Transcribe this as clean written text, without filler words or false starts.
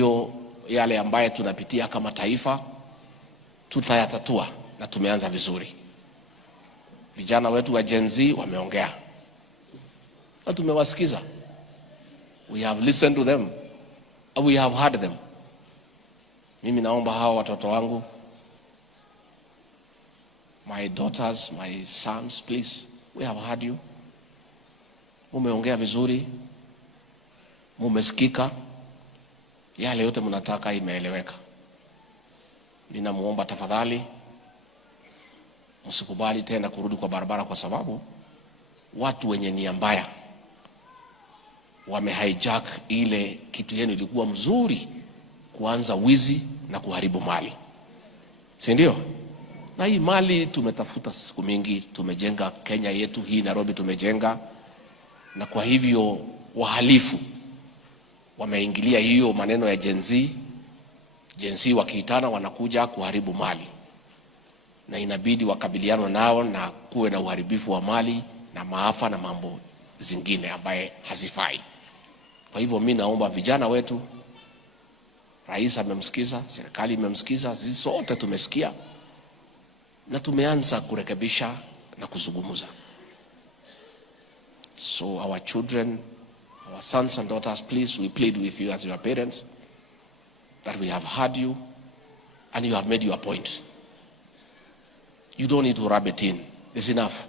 hivyo yale ambaye tunapitia kama taifa tutayatatua, na tumeanza vizuri. Vijana wetu wa Gen Z wameongea na tumewasikiza. We have listened to them. We have heard them. Mimi naomba hawa watoto wangu, my daughters, my sons, please, we have heard you. Mumeongea vizuri, mumesikika, yale yote mnataka imeeleweka. Ninamuomba tafadhali msikubali tena kurudi kwa barabara, kwa sababu watu wenye nia mbaya wamehijack ile kitu yenu ilikuwa mzuri, kuanza wizi na kuharibu mali, si ndio? Na hii mali tumetafuta siku mingi, tumejenga Kenya yetu hii, Nairobi tumejenga, na kwa hivyo wahalifu wameingilia hiyo maneno ya Gen Z wakiitana wanakuja kuharibu mali, na inabidi wakabiliano nao na kuwe na uharibifu wa mali na maafa na mambo zingine ambaye hazifai. Kwa hivyo mimi naomba vijana wetu, rais amemsikiza, serikali imemsikiza, sisi sote tumesikia, na tumeanza kurekebisha na kuzungumza. So our children, our sons and daughters, please, we plead with you as your parents that we have heard you and you have made your point. You don't need to rub it in. It's enough.